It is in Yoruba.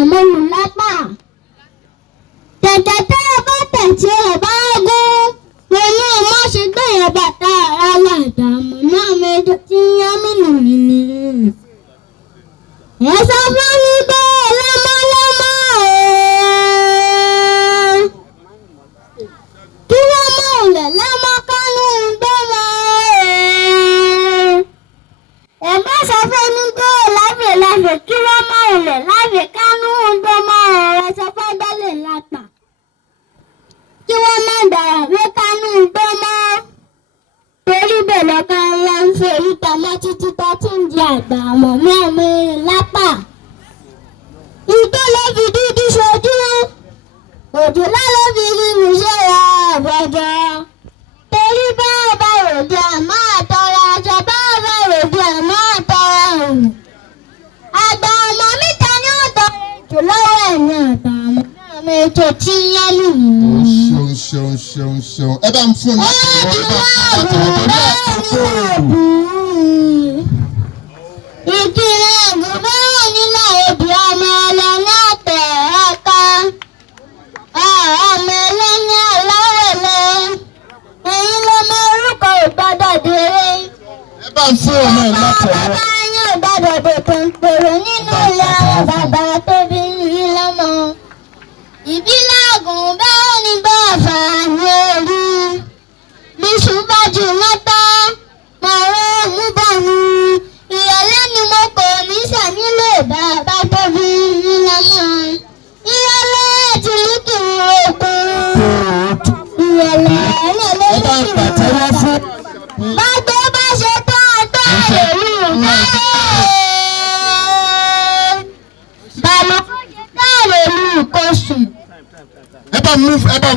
tẹ̀ mọ́nu lápá. Tẹ̀tẹ̀ tẹ́ ẹ bá tẹ̀ tí ẹ bá gún. Mo ní ọmọ ṣe gbé yẹn bàtà ara ìdààmú náà méjì tí yán mí nù mí ni. Ẹ sọ fún mi bẹ́ẹ̀ lọ́mọlọ́mọ ooo. Kí wọ́n mọ̀ ọ̀lẹ̀ lọ́mọ kánú gbọ́mọ ooo. Ẹ bá sọ fún mi bẹ́ẹ̀ láfẹ̀láfẹ̀ kí wọ́n mọ̀ ọ̀lẹ̀ láfẹ̀ kánú gbọ́mọ ooo. Ẹ sọ fún dálé lápá. Kí wọ́n má dàrá wé kánú gbọ́mọ. Torí bẹ́ẹ̀ lọ́kàn ńlá ń fi èyí pamọ́ títí tó ti ń di àgbà àwọn mẹ́rin lápá. Ìtọ́ ló fi dúdú ṣojú. Òjòlá ló fi ríru ṣẹ́ra àbọ̀jọ́. Torí bá ọba òde àmọ́ àtọrọ aṣọ bá ọba òde àmọ́ àtọrọ òun. Àgbà ọmọ mẹ́ta ní ọ̀tọ̀ ètò lọ́wọ́ ẹ̀mí àgbà ọmọ náà ètò tí ń yá lù mí. Ṣeun. Ẹ bá ń fún un láti Ìkìlẹ̀ ìgbìmọ̀ nílẹ̀ èdè ọmọ ẹlẹ́ni àtẹ̀ ẹ̀ka. Ọmọ ẹlẹ́ni aláwẹ̀lẹ̀. Èyí ló mọ orúkọ ìgbọ́dọ̀ dèrè. ẹ bá ń fún ọmọ ẹ̀ látọ̀ wọn. Bàbá yín ò gbọ́dọ̀ dètò ìpèrò nínú ilé àwọn bàbá tó bí yín lọ́mọ. Ìbílẹ̀ àgùn bẹ́ẹ̀ ni bẹ́ẹ̀ fà ní orí. Bíṣu bá jù lọ́tọ́, mọ̀rọ̀ mú bọ̀ ni. Ìrọ̀lẹ́ ni mo kò ní sànílé bàbá tó bí yín lọ́mọ. Ìrọ̀lẹ́ ti ní kí n rògbòn. Ìrọ̀lẹ́ ẹ bá ń pàtẹ́wọ́ fún. Bàbá bá ṣe tán àtọ́ ìlú káyé. Bàbá bá ṣe tán ìlú kò sùn. Ẹ bá ń